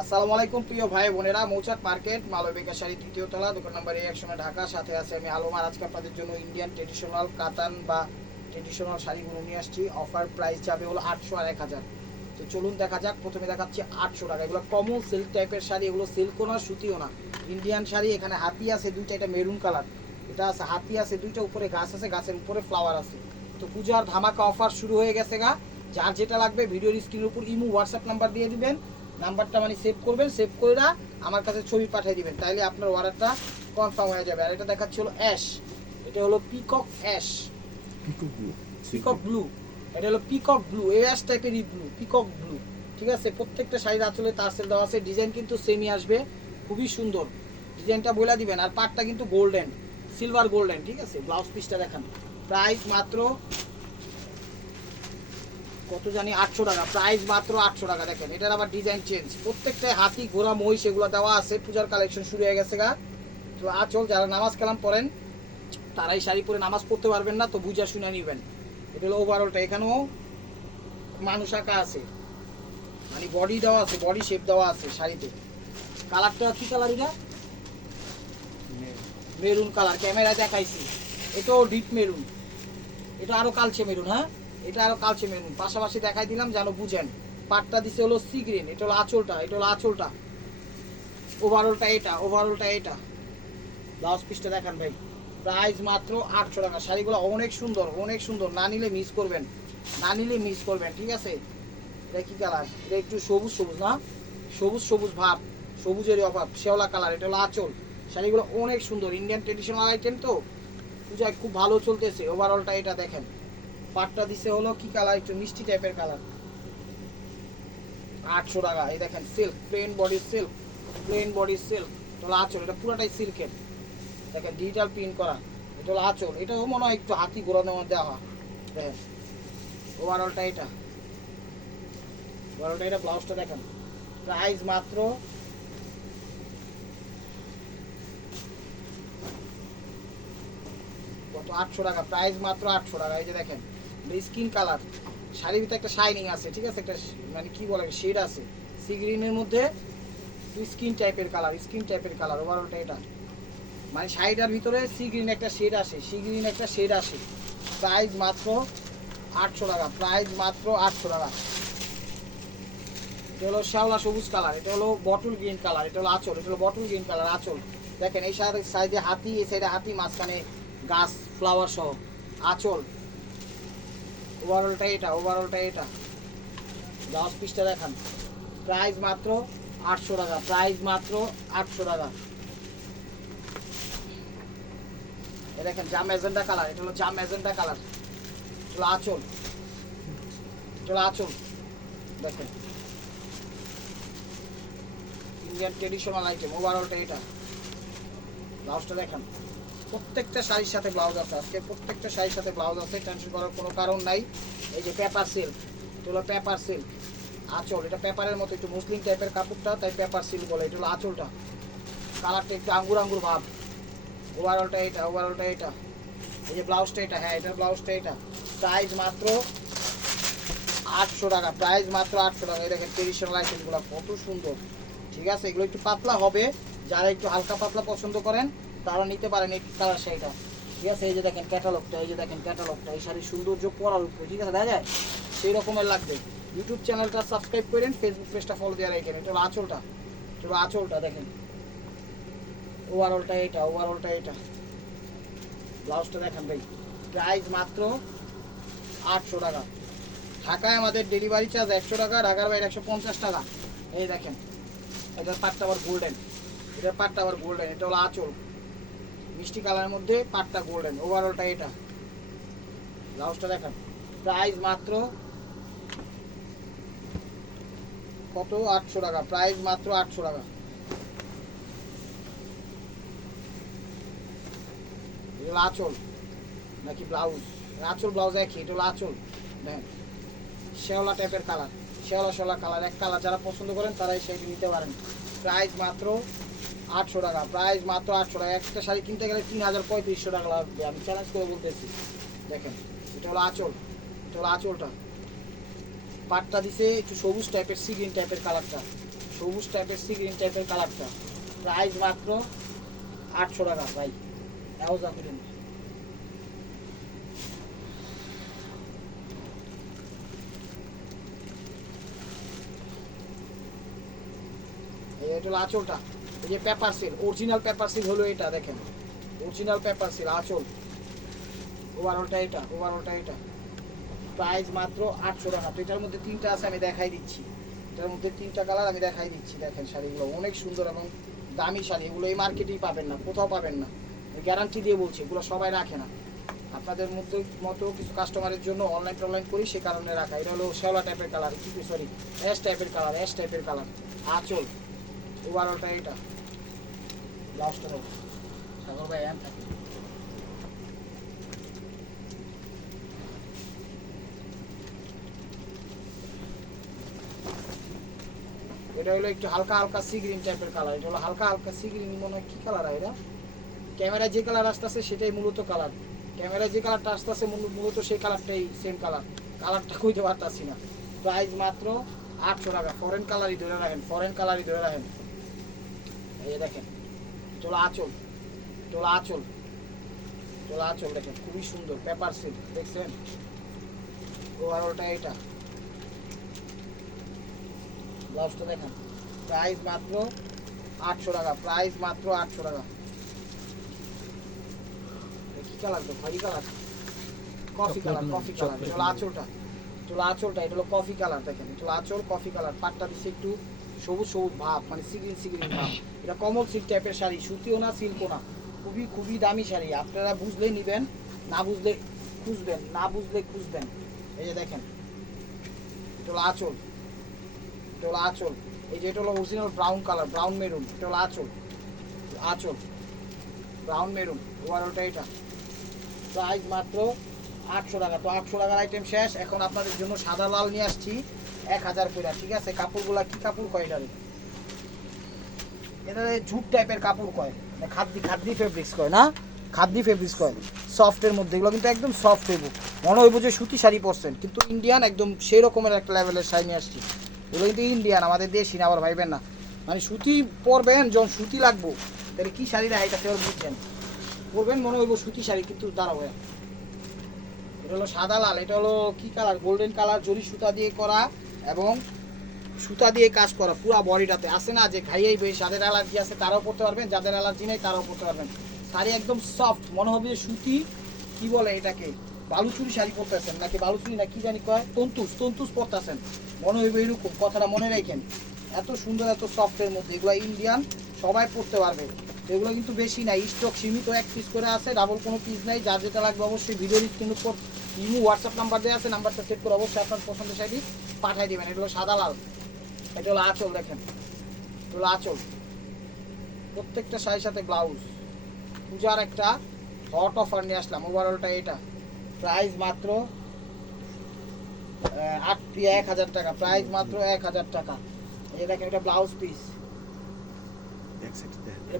আসসালামু আলাইকুম প্রিয় ভাই বোনেরা, মৌচাক মার্কেট মালবিকা শাড়ি তৃতীয় তলা, দোকান নম্বর এক সময় ঢাকা, সাথে আছে আমি আলমার আজকে আপনাদের জন্য ইন্ডিয়ান ট্রেডিশনাল কাতান বা ট্রেডিশনাল শাড়িগুলো নিয়ে আসছি। অফার প্রাইস যাবে হলো আটশো আর এক হাজার। তো চলুন দেখা যাক, প্রথমে দেখাচ্ছি আটশো টাকা। এগুলো কমন সিল্ক টাইপের শাড়ি, এগুলো সিল্কও না, সুতিও না। ইন্ডিয়ান শাড়ি, এখানে হাতি আছে, দুইটা, এটা মেরুন কালার এটা আছে, হাতি আছে, দুইটা, উপরে গাছ আছে, গাছের উপরে ফ্লাওয়ার আছে। তো পূজার ধামাকা অফার শুরু হয়ে গেছে গা। যার যেটা লাগবে, ভিডিওর স্ক্রিনের উপর ইমু হোয়াটসঅ্যাপ নাম্বার দিয়ে দিবেন। নাম্বারটা মানে সেভ করবেন সেভ করে আমার কাছে ছবি পাঠিয়ে দিবেন। তাইলে আপনার অর্ডারটা কনফার্ম হয়ে যাবে। আর এটা দেখাচ্ছে হলো অ্যাশ এটা হলো পিকক অ্যাশ পিকক ব্লু এটা হলো পিকক ব্লু এই অ্যাশ টাইপেরই ব্লু পিকক ব্লু ঠিক আছে? প্রত্যেকটা শাড়ির আঁচলে তারসেল দেওয়া আছে। ডিজাইন কিন্তু সেমই আসবে। খুবই সুন্দর। ডিজাইনটা বলে দিবেন। আর পাটটা কিন্তু গোল্ডেন সিলভার গোল্ডেন ঠিক আছে? ব্লাউজ পিসটা দেখান। প্রাইস মাত্র কত জানি আটশো টাকা প্রাইস মাত্র আটশো টাকা দেখেন, এটার আবার ডিজাইন চেঞ্জ প্রত্যেকটাই হাতি, ঘোড়া, মহিষ সেগুলো দেওয়া আছে, পূজার কালেকশন শুরু হয়ে গেছে গা। তো আচল যারা নামাজ কালাম পড়েন, তারাই শাড়ি পরে নামাজ পড়তে পারবেন না, তো বুঝা শুনে নেবেন। এটা হলো ওভারঅলটা এখানেও মানুষ আঁকা আছে। মানে বডি দেওয়া আছে বডি শেপ দেওয়া আছে শাড়িতে। কালারটা কি কালার এটা? মেরুন। কালার ক্যামেরা দেখাইছি। এটাও ডিপ মেরুন। এটা আরও কালচে মেরুন হ্যাঁ? এটা আরও কালচে মেরুন পাশাপাশি দেখাই দিলাম যেন বুঝেন, পাটটা দিছে হলো সি গ্রিন এটা হলো আঁচলটা, এটা হলো আঁচলটা। ওভারঅলটা এটা ওভারঅলটা এটা। ব্লাউজ পিসটা দেখান ভাই। প্রাইস মাত্র আটশো টাকা। শাড়িগুলো অনেক সুন্দর অনেক সুন্দর। না নিলে মিস করবেন। না নিলে মিস করবেন, ঠিক আছে? এটা কী কালার এটা একটু সবুজ সবুজ, না? সবুজ সবুজ ভাব, সবুজেরই অভাব, শেওলা কালার এটা হলো আঁচল। শাড়িগুলো অনেক সুন্দর ইন্ডিয়ান ট্রেডিশনাল আইটেম তো। পূজায় খুব ভালো চলতেছে ওভারঅলটা এটা দেখেন। পাটটা দিছে হলো কি কালার? একটু মিষ্টি টাইপের কালার। আটশো টাকা। এই দেখেন silk plain body silk plain body silk এটা হলো আঁচল, এটা পুরোটাই সিল্কের দেখেন ডিজিটাল প্রিন্ট করা। এটা হলো আঁচল। এটাও মনে হয় একটু হাতি ঘোরানোর মধ্যে দেওয়া। দেখেন ওভারঅলটা এটা। ওভারঅলটা এটা ব্লাউজটা দেখেন। প্রাইস মাত্র কত? আটশো টাকা। প্রাইস মাত্র আটশো টাকা। এই যে দেখেন স্কিন কালার শাড়ির ভিতরে একটা শাইনিং আছে, ঠিক আছে? একটা মানে কি বলে শেড আছে। সি গ্রিনের মধ্যে স্কিন টাইপের কালার স্কিন টাইপের কালার ওভারঅলটা এটা। মানে শাড়িটার ভিতরে সি গ্রিন একটা শেড আসে সি গ্রিন একটা শেড আসে। প্রাইস মাত্র আটশো টাকা প্রাইস মাত্র আটশো টাকা। এটা হলো শ্যাওলা সবুজ কালার এটা হলো বটল গ্রিন কালার এটা হলো আঁচল, এটা হলো বটল গ্রিন কালার আঁচল। দেখেন, এই সাইডে হাতি, এই সাইডে হাতি, মাঝখানে গাছ ফ্লাওয়ার সহ। আঁচল। ওভারঅলটা এটা ওভারঅলটা এটা। ব্লাউজ পিসটা দেখান। প্রাইস মাত্র আটশো টাকা প্রাইস মাত্র আটশো টাকা। এ দেখেন, জাম এজেন্ডা কালার, এটা হলো জাম এজেন্ডা কালার। হলো আঁচল। এটা হলো দেখেন। ইন্ডিয়ান ট্রেডিশনাল আইটেম ওভারঅলটা এটা। ব্লাউজটা দেখেন। প্রত্যেকটা শাড়ির সাথে ব্লাউজ আছে। আজকে প্রত্যেকটা শাড়ির সাথে ব্লাউজ আছে টেনশন করার কোনো কারণ নাই। এই যে পেপার সিল্ক এটা হলো পেপার সিল্ক আঁচল। এটা পেপারের মতো, একটু মুসলিম টাইপের কাপড়টা, তাই পেপার সিল্ক বলে। এটা হলো আঁচলটা। কালারটা একটু আঙ্গুর আঙ্গুর ভাব। ওভারঅলটা এটা ওভারঅলটা এটা। এই যে ব্লাউজটা এটা হ্যাঁ এটার ব্লাউজটা এটা। প্রাইস মাত্র আটশো টাকা প্রাইস মাত্র আটশো টাকা। এই দেখেন ট্রেডিশনাল আইটেমগুলো কত সুন্দর। ঠিক আছে, এগুলো একটু পাতলা হবে। যারা একটু হালকা পাতলা পছন্দ করেন তারা নিতে পারেন এই কালার শাড়িটা ঠিক আছে, এই যে দেখেন ক্যাটালগটা এই যে দেখেন ক্যাটালগটা এই শাড়ির সৌন্দর্য পরার উপরে, ঠিক আছে, দেখা যায়? সেই রকমের লাগবে। ইউটিউব চ্যানেলটা সাবস্ক্রাইব করেন ফেসবুক পেজটা ফলো দেওয়া রাখেন। এটা হলো আঁচলটা। এটা আঁচলটা, দেখেন। ওভারঅলটা এটা ওভারঅলটা এটা। ব্লাউজটা দেখেন ভাই। প্রাইস মাত্র আটশো টাকা। ঢাকায় আমাদের ডেলিভারি চার্জ একশো টাকা, ঢাকার বাইরে একশো পঞ্চাশ টাকা। এই দেখেন। এটার পাটটা আবার গোল্ডেন এটার পাটটা আবার গোল্ডেন এটা হলো আঁচল। মিষ্টি কালারের মধ্যে পাটটা গোল্ডেন ওভারঅলটা এটা। ব্লাউজটা দেখেন। প্রাইস মাত্র কত? আটশো টাকা। প্রাইস মাত্র আটশো টাকা। আঁচল নাকি ব্লাউজ? আঁচল ব্লাউজ একই, এটা হলো আঁচল দেখেন শেওলা টাইপের কালার শেওলা শেওলা কালার এক কালার যারা পছন্দ করেন তারাই সেইটি নিতে পারেন। প্রাইস মাত্র আটশো টাকা প্রাইস মাত্র আটশো টাকা। একটা শাড়ি কিনতে গেলে তিন হাজার পঁয়ত্রিশশো টাকা লাগবে। আমি চ্যালেঞ্জ করে বলতেছি। দেখেন, এটা হলো আঁচল। এটা হলো আঁচলটা। পাটটা দিছে একটু সবুজ টাইপের সিগ্রিন টাইপের কালারটা সবুজ টাইপের সি গ্রিন টাইপের কালারটা প্রাইস মাত্র আটশো টাকা, ভাই। এওজা করেন এই এটা হলো আঁচলটা। যে paper seal original paper seal হলো এটা, দেখেন। অরিজিনাল পেপার সিল আঁচল। ওভারঅলটা এটা ওভারঅলটা এটা। প্রাইস মাত্র আটশো টাকা। তো এটার মধ্যে তিনটা আছে, আমি দেখাই দিচ্ছি। এটার মধ্যে তিনটা কালার আমি দেখাই দিচ্ছি, দেখেন শাড়িগুলো। অনেক সুন্দর এবং দামি শাড়ি। এগুলো এই মার্কেটেই পাবেন না, কোথাও পাবেন না। গ্যারান্টি দিয়ে বলছি, এগুলো সবাই রাখে না। আপনাদের মতো মতো কিছু কাস্টমারের জন্য অনলাইন টনলাইন করি, সে কারণে রাখা। এটা হলো শ্যাওলা টাইপের কালার সরি অ্যাশ টাইপের কালার অ্যাশ টাইপের কালার আঁচল। ওভারঅলটা এটা। লাস্টটা দেখো সাগর ভাই এম থাকে এটা হলো একটু হালকা হালকা সি গ্রিন টাইপের কালার এটা হলো হালকা হালকা সি গ্রিন মনে হয় কি কালার এটা? ক্যামেরায় যে কালার আসতেছে, সেটাই মূলত কালার ক্যামেরায় যে কালারটা আসতেছে মূলত সেই কালারটাই সেম কালার কালারটা কইতে পারতাছি না। প্রাইস মাত্র আটশো টাকা। ফরেন কালারই ধরে রাখেন ফরেন কালারই ধরে রাখেন। এই দেখেন। চলো আঁচল চলো আঁচল চলো আঁচল দেখেন খুবই সুন্দর পেপার সিট দেখছেন? ওভারঅলটা এটা। ব্লাউজটা দেখেন প্রাইস মাত্র আটশো টাকা প্রাইস মাত্র আটশো টাকা। কি কালার তো? খয়রি colour coffee colour coffee colour হলো আঁচলটা এটা আঁচলটা এটা হলো কফি কালার দেখেন হলো আঁচল কফি কালার পাটটা দিচ্ছে একটু সবুজ সবুজ ভাব মানে সিগ্রিন সিগ্রিন ভাব। এটা কমল সিল্ক টাইপের শাড়ি, সুতিও না সিল্কও না। খুবই খুবই দামি শাড়ি। আপনারা বুঝলে নেবেন, না বুঝলে খুঁজবেন, না বুঝলে খুঁজবেন। এই যে দেখেন, এটা আঁচল। এটা আঁচল। এই যে এটা হলো original brown colour brown maroon এটা হলো আঁচল। আঁচল। ব্রাউন মেরুন ওভারঅলটা এটা। প্রাইস মাত্র আটশো টাকা। তো আটশো টাকার আইটেম শেষ। এখন আপনাদের জন্য সাদা লাল নিয়ে আসছি। এক হাজার কইরা, ঠিক আছে? কাপড়গুলা কি কাপড় কয় এটারে এটা ঝুট টাইপের কাপড় কয়। মানে খাদ্দি খাদ্দি ফেব্রিক্স কয় না? খাদ্দি ফেব্রিক্স কয়। সফটের মধ্যে। এগুলো কিন্তু একদম সফট হইব মনে হইব যে সুতি শাড়ি পরছেন। কিন্তু ইন্ডিয়ান একদম সেই রকমের একটা লেভেলের শাড়ি নিয়ে আসছি। এগুলো কিন্তু ইন্ডিয়ান আমাদের দেশি না, আবার ভাইবেন না। মানে সুতি পরবেন, যখন সুতি লাগবো, তাহলে কি শাড়ি রায় এটা সেও বুঝছেন? পরবেন, মনে হইব সুতি শাড়ি, কিন্তু দাঁড়াবো এটা হলো সাদা লাল, এটা হলো কি কালার গোল্ডেন কালার জরি সুতা দিয়ে করা। এবং সুতা দিয়ে কাজ করা পুরা বডিটাতে। আছে না যে খাইয়েই বেশ যাদের অ্যালার্জি আছে তারাও পড়তে পারবেন, যাদের অ্যালার্জি নেই তারাও পড়তে পারবেন। শাড়ি একদম সফট মনে হবে যে সুতি, কি বলে এটাকে? বালুচুরি শাড়ি পরতেছেন নাকি বালুচুরি না কি জানি কয়? তন্তুস তন্তুস পরতেছেন। মনে হইবে এরকম, কথাটা মনে রাখেন। এত সুন্দর, এত সফটের মধ্যে, এগুলো ইন্ডিয়ান সবাই পড়তে পারবে। এগুলো কিন্তু বেশি নাই স্টক সীমিত, এক পিস করে আছে ডাবল কোনো পিস নাই, যার যেটা লাগবে অবশ্যই ভিডিও উপর ইমু হোয়াটসঅ্যাপ নাম্বার দেওয়া আছে নাম্বারটা চেক করে অবশ্যই আপনার পছন্দের শাড়ি পাঠিয়ে দেবেন এটা হলো সাদা লাল। এটা হলো আঁচল দেখেন। এটা হলো আঁচল। প্রত্যেকটা শাড়ির সাথে ব্লাউজ পূজার একটা হট অফার নিয়ে আসলাম। ওভারঅলটা এটা। প্রাইস মাত্র আট এক হাজার টাকা। প্রাইস মাত্র এক হাজার টাকা। এই দেখেন এটা ব্লাউজ পিস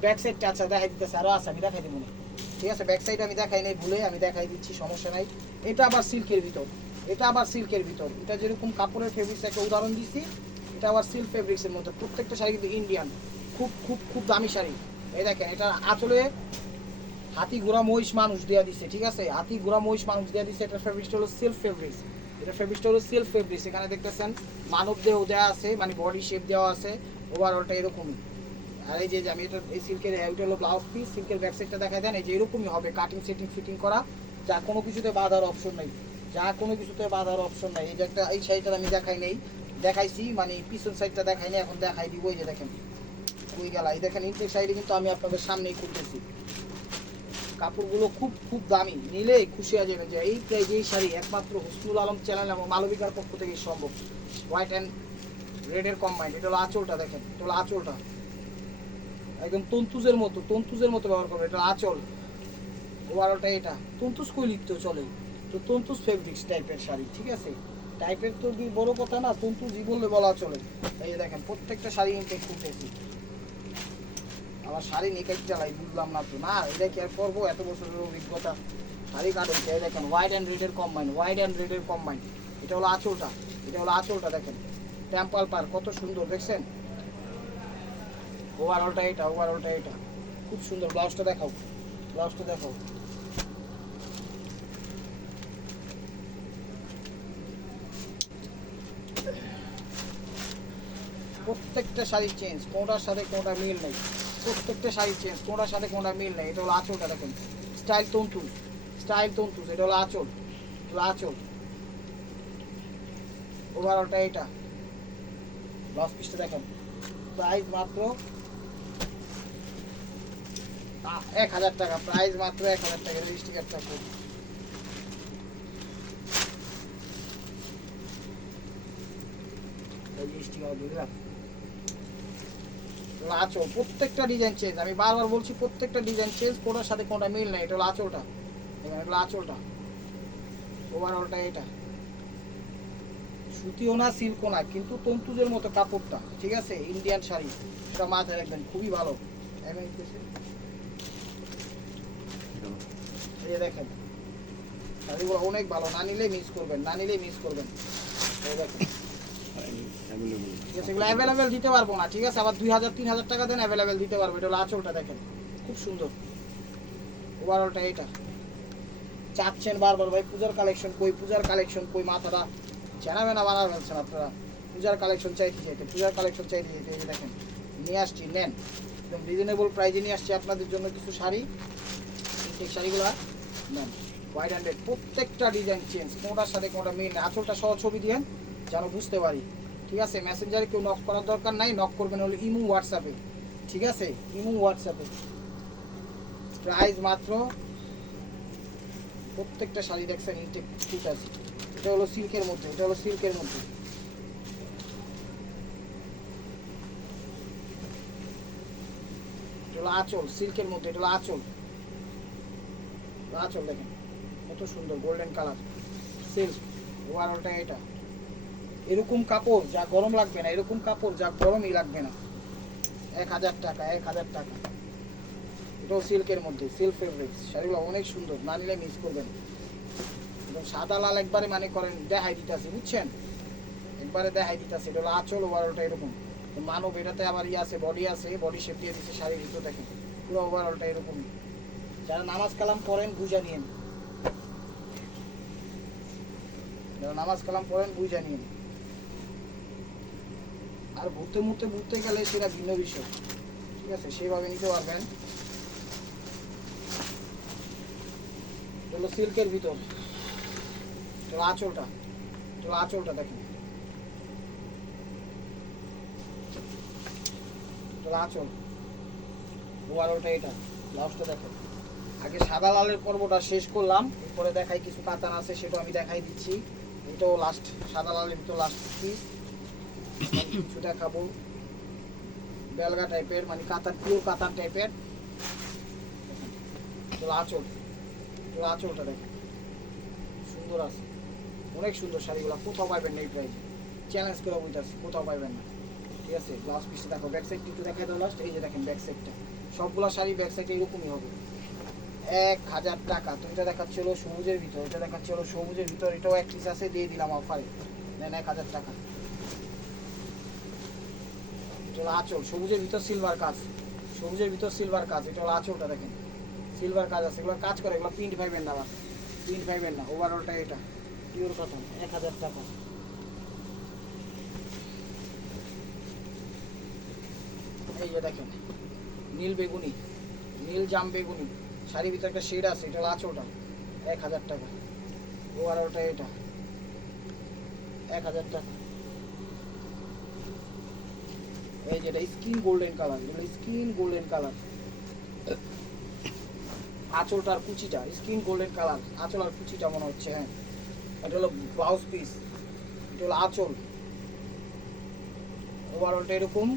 ব্যাক সাইডটা আচ্ছা দেখাই দিতেছে। আরও আছে আমি দেখাই দিব ঠিক আছে ব্যাক সাইড আমি দেখাই নাই ভুলে আমি দেখাই দিচ্ছি সমস্যা নাই। এটা আবার সিল্কের ভিতর। এটা আবার সিল্কের ভিতর। এটা যেরকম কাপড়ের ফেব্রিক্স একটা উদাহরণ দিচ্ছি। এটা আবার সিল্ক ফেব্রিক্সের মধ্যে। প্রত্যেকটা শাড়ি কিন্তু ইন্ডিয়ান খুব খুব খুব দামি শাড়ি। এই দেখেন, এটা আঁচলে হাতি ঘোড়া মহিষ মানুষ দেওয়া দিচ্ছে ঠিক আছে? হাতি ঘোড়া মহিষ মানুষ দেওয়া দিচ্ছে এটা ফেব্রিক্সটা হলো সিল্ক ফেব্রিক্স এটা ফেব্রিক্সটা হলো সিল্ক ফেব্রিক্স এখানে দেখতেছেন, মানব দেহ দেওয়া আছে মানে বডি শেপ দেওয়া আছে ওভারঅলটা এরকমই। আর এই যে যে আমি এটা, এই সিল্কের এটা হলো ব্লাউজ পিস সিল্কের ব্যাক সাইডটা দেখা দেন, এই যে এরকমই হবে কাটিং সেটিং ফিটিং করা, যা কোনো কিছুতে বাধার অপশন নেই। যা কোনো কিছুতে বাধার অপশন নাই। যে একটা এই শাড়িটা আমি দেখাই নেই। দেখাইছি মানে পিছন সাইডটা দেখাই নাই, এখন দেখাই দিব, এই যে দেখেন। ওই গেলা? এই দেখেন ইনটেক সাইডে কিন্তু আমি আপনাদের সামনেই খুলতেছি। কাপড়গুলো খুব খুব দামি। নিলে খুশি হয়ে যাবেন যে এই প্রাইজে এই শাড়ি একমাত্র হুসনুল আলম চ্যানেল এবং মালবিকার পক্ষ থেকে সম্ভব। হোয়াইট অ্যান্ড রেডের কম্বাইন্ড এটা হলো আঁচলটা, দেখেন। এটা হলো আঁচলটা। একদম তন্তুজের মতো তন্তুজের মতো ব্যবহার করবে এটা আঁচল। ওভারঅলটা এটা। তন্তুজ কই লিখতে চলে? তো তন্তুজ ফেব্রিক্স টাইপের শাড়ি, ঠিক আছে? টাইপের তো কি বড় কথা না তন্তুজই বললে বলা চলে। এই দেখেন, প্রত্যেকটা শাড়ি ইনটেক করতেছি। আমার শাড়ি নিকাই চালাই বুঝলাম না তো। না, এটা কি আর করব? এত বছরের অভিজ্ঞতা। শাড়ি কাটুন এই দেখেন হোয়াইট অ্যান্ড রেডের কম্বাইন হোয়াইট অ্যান্ড রেডের কম্বাইন এটা হলো আঁচলটা, এটা হলো আঁচলটা, দেখেন। টেম্পল পার কত সুন্দর, দেখছেন? ওভারঅলটা এটা ওভারঅলটা এটা। খুব সুন্দর, ব্লাউজটা দেখাও ব্লাউজটা দেখাও। প্রত্যেকটা শাড়ি চেঞ্জ কোনটার সাথে কোনটা মিল নেই। প্রত্যেকটা শাড়ি চেঞ্জ কোনটার সাথে কোনটা মিল নেই। এটা হলো আঁচলটা দেখেন। স্টাইল তন্তু স্টাইল তন্তু, এটা হলো আঁচল। এটা আঁচল। ওভারঅলটা এটা। ব্লাউজ পিসটা দেখেন। প্রাইস মাত্র এক হাজার টাকা। প্রাইস মাত্র এক হাজার টাকা। কার্ডটা করুন রেজিস্ট্রি কার্ড দিলাম। আঁচল, প্রত্যেকটা ডিজাইন চেঞ্জ আমি বারবার বলছি, প্রত্যেকটা ডিজাইন চেঞ্জ কোনটার সাথে কোনটা মিল নেই, এটা হলো আঁচলটা। এটা হলো ওভারঅলটা এটা। সুতিও না, সিল্কও না, কিন্তু তন্তুজের মতো কাপড়টা, ঠিক আছে? ইন্ডিয়ান শাড়ি সেটা মাথায় রাখবেন, খুবই ভালো। এই দেখেন, শাড়িগুলো অনেক ভালো, না নিলে মিস করবেন, না নিলে মিস করবেন। এই দেখেন। আছে এগুলো অ্যাভেলেবেল দিতে পারব না, ঠিক আছে? আবার দুই হাজার, তিন হাজার টাকা দেন অ্যাভেলেবেল দিতে পারব। এটা হলো আঁচলটা দেখেন। খুব সুন্দর। ওভারঅলটা এটা চাচ্ছেন বারবার, ভাই, পূজার কালেকশন কই, পূজার কালেকশন কই, মাথাটা জানাবে না বানা ফেলছেন আপনারা? পূজার কালেকশন চাইতে চাইতে, পূজার কালেকশন চাইতে চাইতে, এই দেখেন, নিয়ে আসছি, নেন। একদম রিজনেবল প্রাইজে নিয়ে আসছি আপনাদের জন্য কিছু শাড়ি। এই শাড়িগুলো নেন। হোয়াইট হান্ড্রেড প্রত্যেকটা ডিজাইন চেঞ্জ কোনটার সাথে কোনটা মেন আঁচলটা সহ ছবি দিয়েন যেন বুঝতে পারি। ঠিক আছে? মেসেঞ্জারে কেউ নক করার দরকার নাই। নক করবেন হলো ইমু হোয়াটসঅ্যাপে ঠিক আছে? ইমু হোয়াটসঅ্যাপে প্রাইস মাত্র প্রত্যেকটা শাড়ি দেখছেন ইনটেক ঠিক আছে? এটা হলো সিল্কের মধ্যে, এটা হলো সিল্কের মধ্যে। আঁচল সিল্কের মধ্যে, এটা হলো আঁচল। আঁচল দেখেন, কত সুন্দর গোল্ডেন কালার সিল্ক ওভারঅলটা এটা। এরকম কাপড় যা গরম লাগবে না, এরকম কাপড় যা গরমই লাগবে না। এক হাজার টাকা, এক হাজার টাকা। এটাও সিল্কের মধ্যে, সিল্ক ফেব্রিক্স শাড়িগুলো অনেক সুন্দর, না নিলে মিস করবেন এবং সাদা লাল একবারে মানে করেন, দেখাই দিতেছে, বুঝছেন? একবারে দেখাই দিতেছে, এটা হলো আঁচল ওভারঅলটা এরকম। মানব, এটাতে আবার ইয়ে আছে বডি আছে বডি শেপ দিয়ে দিচ্ছে শাড়ির ভিতর, দেখেন। পুরো ওভারঅলটা এরকমই। যারা নামাজ কালাম পড়েন, বুঝা নিয়েন যারা নামাজ কালাম পড়েন, বুঝা নিয়েন আর ঘুরতে মুড়তে ঘুরতে গেলে সেটা ভিন্ন বিষয়। ঠিক আছে? সেভাবে নিতে পারবেন। হলো সিল্কের ভিতর। হলো আঁচলটা। হলো আঁচলটা এটা হলো আঁচল। ওয়ারলটা এটা। ব্লাউজটা দেখেন। আগে সাদা লালের পর্বটা শেষ করলাম। এরপরে দেখাই কিছু কাতান আছে, সেটা আমি দেখাই দিচ্ছি। এটাও লাস্ট সাদা লালের ভিতর লাস্ট পিস কিছু দেখাবো। বেলগা টাইপের মানে কাতার পিওর কাতার টাইপের আঁচল। আঁচলটা দেখেন। সুন্দর আছে। অনেক সুন্দর শাড়িগুলো, কোথাও পাইবেন না এই প্রাইসে চ্যালেঞ্জ করে বলতেছি, কোথাও পাইবেন না। ঠিক আছে? ব্লাউজ পিসটা দেখো ব্যাক সাইড একটু দেখাই দাও লাস্ট এই যে দেখেন ব্যাক সাইডটা সবগুলো শাড়ি ব্যাক সাইডে এরকমই হবে। এক হাজার টাকা। তো এটা দেখাচ্ছে হলো সবুজের ভিতর, এটা দেখাচ্ছে হলো সবুজের ভিতর, এটাও এক পিস আছে, দিয়ে দিলাম অফারে নেন এক হাজার টাকা। এটা আঁচল, সবুজের ভিতর সিলভার কাজ। সবুজের ভিতর সিলভার কাজ, এটা হলো আঁচলটা দেখেন। সিলভার কাজ আছে, এগুলো কাজ করে, এগুলো প্রিন্ট পাইবেন না আবার। প্রিন্ট পাইবেন না ওভারঅলটা এটা পিওর কটন এক হাজার টাকা। এই যে দেখেন, নীল বেগুনি, নীল জাম বেগুনি, শাড়ির ভিতরে একটা শেড আছে, এটা হলো আঁচলটা, এক হাজার টাকা। ওভারঅলটা এটা, এক হাজার টাকা। এই যেটা স্কিন গোল্ডেন কালার এটা স্কিন গোল্ডেন কালার আঁচলটা আর কুচিটা স্কিন গোল্ডেন কালার আঁচল আর কুচিটা মনে হচ্ছে হ্যাঁ। এটা হলো ব্লাউজ পিস এটা হলো আঁচল। ওভারঅলটা এরকম,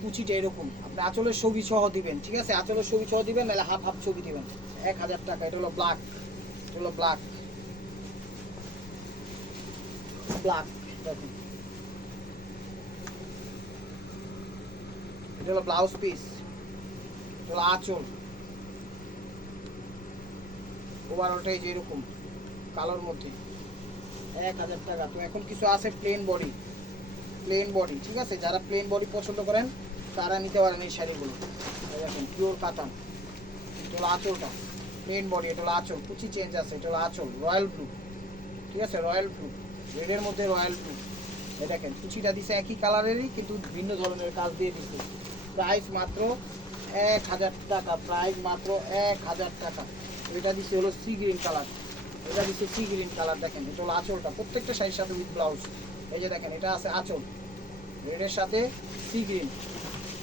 কুচিটা এরকম। আপনি আঁচলের ছবি সহ দিবেন, ঠিক আছে? আঁচলের ছবি সহ দিবেন, নাহলে হাফ হাফ ছবি দিবেন। এক হাজার টাকা, এটা হলো ব্ল্যাক এটা হলো ব্ল্যাক ব্ল্যাক দেখুন। এটা হলো ব্লাউজ পিস এটা হলো আঁচল। ওভারঅলটাই যে এরকম কালোর মধ্যে। এক হাজার টাকা। তো এখন কিছু আছে প্লেন বডি প্লেন বডি ঠিক আছে? যারা প্লেন বডি পছন্দ করেন, তারা নিতে পারেন এই শাড়িগুলো। দেখেন পিওর কাতান এটা হলো আঁচলটা। প্লেন বডি এটা হলো আঁচল। কুচি চেঞ্জ আছে, এটা হলো আঁচল। রয়্যাল ব্লু ঠিক আছে? রয়্যাল ব্লু রেডের মধ্যে রয়্যাল ব্লু দেখেন কুচিটা দিছে একই কালারেরই, কিন্তু ভিন্ন ধরনের কাজ দিয়ে দিছে। প্রাইস মাত্র এক হাজার টাকা প্রাইস মাত্র এক হাজার টাকা। এটা দিছে হলো সি গ্রিন কালার এটা দিচ্ছে সি গ্রিন কালার দেখেন, এটা হলো আঁচলটা। প্রত্যেকটা শাড়ির সাথে উইথ ব্লাউজ এই যে দেখেন, এটা আছে আঁচল। রেডের সাথে সি গ্রিন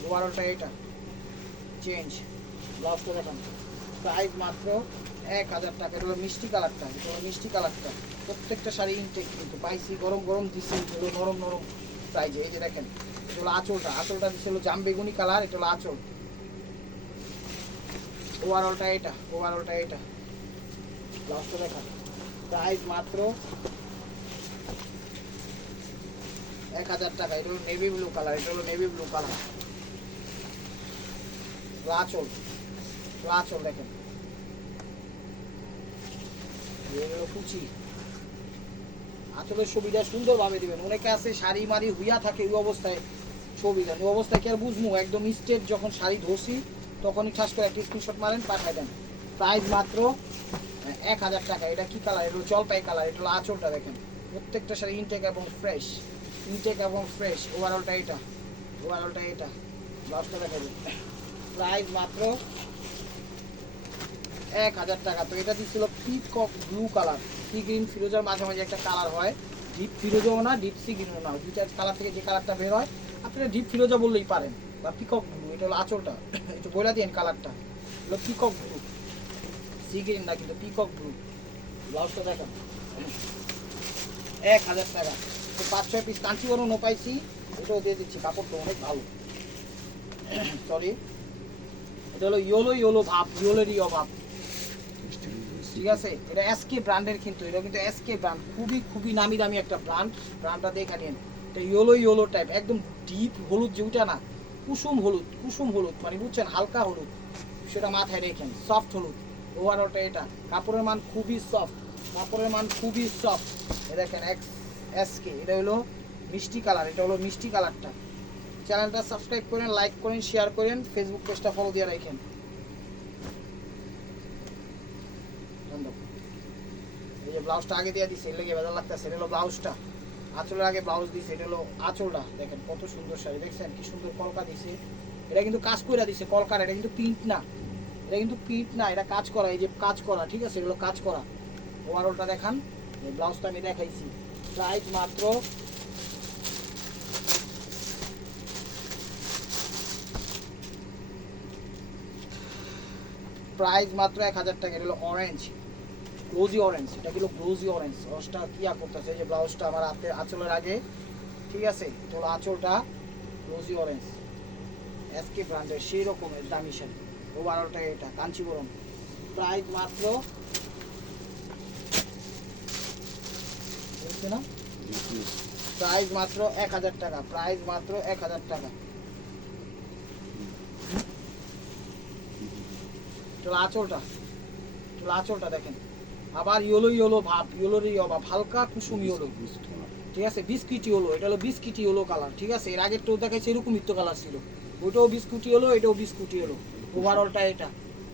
ওভারঅলটা এটা। চেঞ্জ ব্লাউজটা দেখেন। প্রাইস মাত্র এক হাজার টাকা। এটা হলো মিষ্টি কালারটা এটা হলো মিষ্টি কালারটা প্রত্যেকটা শাড়ি ইনটেক কিন্তু পাইছি, গরম গরম দিচ্ছে নরম নরম প্রাইজে এই যে দেখেন, এটা হলো আঁচলটা আঁচলটা দিচ্ছে হলো জাম বেগুনি কালার এটা হলো আঁচল। ওভারঅলটা এটা ওভারঅলটা এটা। ব্লাউজটা দেখা। প্রাইস মাত্র এক হাজার টাকা, এটা হলো নেভি ব্লু কালার এটা হলো নেভি ব্লু কালার লাচল লাচল দেখেন। কুচি। আঁচলের সুবিধা সুন্দরভাবে দিবেন। অনেকে আছে, শাড়ি মারি হুইয়া থাকে ওই অবস্থায় দেন ওই অবস্থায় কি আর বুঝব একদম স্টেট যখন শাড়ি ধরছি, তখনই ঠাস করে একটা স্ক্রিনশট মারেন পাঠাই দেন। প্রাইস মাত্র এক হাজার টাকা। এটা কি কালার এটা জলপাই কালার এটা হলো আঁচলটা দেখেন। প্রত্যেকটা শাড়ি ইনটেক এবং ফ্রেশ ইনটেক এবং ফ্রেশ ওভারঅলটা এটা ওভারঅলটা এটা। ব্লাউজটা দেখা যাবে প্রাইস মাত্র এক হাজার টাকা। তো এটা দিচ্ছিল peacock blue colour sea green ফিরোজার মাঝে মাঝে একটা কালার হয়। ডিপ ফিরোজাও না, ডিপ সি গ্রিনও না। দুইটা কালার থেকে যে কালারটা বের হয় আপনারা ডিপ ফিরোজা বললেই পারেন। বা পিকক ব্লু এটা হলো আঁচলটা। একটু বলে দিন কালারটা হলো পিকক ব্লু সি গ্রিন না, কিন্তু পিকক ব্লু ব্লাউজটা দেখান। এক হাজার টাকা। তো পাঁচ, ছয় পিস কাঞ্চিবরণও পাইছি ওটাও দিয়ে দিচ্ছি, কাপড়টা অনেক ভালো। সরি এটা হলো ইয়োলো ইয়োলো ভাব ইয়োলোরই অভাব। ঠিক আছে? এটা এসকে ব্র্যান্ডের কিন্তু, এটা কিন্তু এসকে ব্র্যান্ড খুবই খুবই নামি দামি একটা ব্র্যান্ড ব্র্যান্ডটা দেখে নিন। এটা ইয়োলো ইয়োলো টাইপ একদম ডিপ হলুদ, যেটা না, কুসুম হলুদ কুসুম হলুদ মানে বুঝছেন, হালকা হলুদ। সেটা মাথায় রেখেন সফট হলুদ। ওভারঅলটা এটা। কাপড়ের মান খুবই সফট কাপড়ের মান খুবই সফট এ দেখেন এক্স এসকে এটা হলো মিষ্টি কালার, এটা হলো মিষ্টি কালারটা। চ্যানেলটা সাবস্ক্রাইব করেন লাইক করেন শেয়ার করেন ফেসবুক পেজটা ফলো দিয়ে রাখেন। ধন্যবাদ। এই যে ব্লাউজটা আগে দিয়ে দিছে লেগে বেজার লাগতেছে, এটা হলো ব্লাউজটা আঁচলের আগে ব্লাউজ দিছে, এটা হলো আঁচলটা। দেখেন কত সুন্দর শাড়ি, দেখছেন? কি সুন্দর কলকা দিছে। এটা কিন্তু কাজ কইরা দিছে, কলকার, এটা কিন্তু প্রিন্ট না। এটা কিন্তু প্রিন্ট না, এটা কাজ করা, এই যে কাজ করা, ঠিক আছে? এগুলো কাজ করা। ওভারঅলটা দেখান, এই ব্লাউজটা আমি দেখাইছি। প্রাইস মাত্র প্রাইস মাত্র এক হাজার টাকা, এটা হলো অরেঞ্জ গ্লোজি অরেঞ্জ এটা হলো গ্লোজি অরেঞ্জ রসটা কি আর করতেছে? যে ব্লাউজটা আমার হাতে আঁচলের আগে। ঠিক আছে? হলো আঁচলটা গ্লোজি অরেঞ্জ এসকে ব্র্যান্ডের সেই রকমের দামি শাড়ি। ওভারঅলটা এটা কাঞ্চিপুরম প্রাইস মাত্র না? প্রাইস মাত্র এক হাজার টাকা। প্রাইস মাত্র এক হাজার টাকা। চলো আঁচলটা। চলো আঁচলটা দেখেন। আবার ইয়েলো ইয়েলো ভাব ইয়েলোরই অভাব হালকা কুসুম ইয়েলো ঠিক আছে? বিস্কিটি হলো এটা হলো বিস্কিটি হলো কালার, ঠিক আছে? এর আগের আগেরটাও দেখাচ্ছে এরকম ইত্য কালার ছিল। ওইটাও বিস্কুটি হলো এটাও বিস্কুটি হলো ওভারঅলটা এটা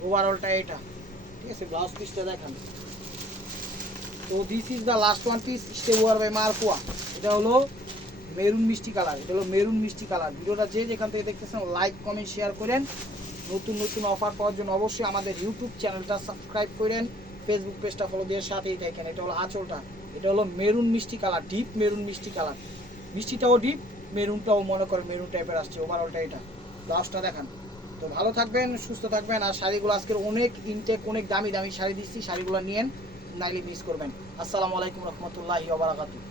ওভারঅলটা এটা। ঠিক আছে? ব্লাউজ পিসটা দেখান। তো this is the last one piece stay wear by মারকুয়া এটা হলো মেরুন মিষ্টি কালার, এটা হলো মেরুন মিষ্টি কালার। ভিডিওটা যে যেখান থেকে দেখতেছেন লাইক কমেন্ট শেয়ার করেন। নতুন নতুন অফার পাওয়ার জন্য অবশ্যই আমাদের ইউটিউব চ্যানেলটা সাবস্ক্রাইব করেন। ফেসবুক পেজটা ফলো দিয়ে সাথেই থাকেন এটা হলো আঁচলটা। এটা হলো মেরুন মিষ্টি কালার ডিপ মেরুন মিষ্টি কালার মিষ্টিটাও ডিপ মেরুনটাও মনে করেন মেরুন টাইপের আসছে ওভারঅলটা এটা। ব্লাউজটা দেখান। তো ভালো থাকবেন, সুস্থ থাকবেন, আর শাড়িগুলো আজকের অনেক ইনটেক অনেক দামি দামি শাড়ি দিচ্ছি, শাড়িগুলো নিয়েন, নাইলে মিস করবেন। আসসালামু আলাইকুম রহমতুল্লাহি ওবারাকাতুহ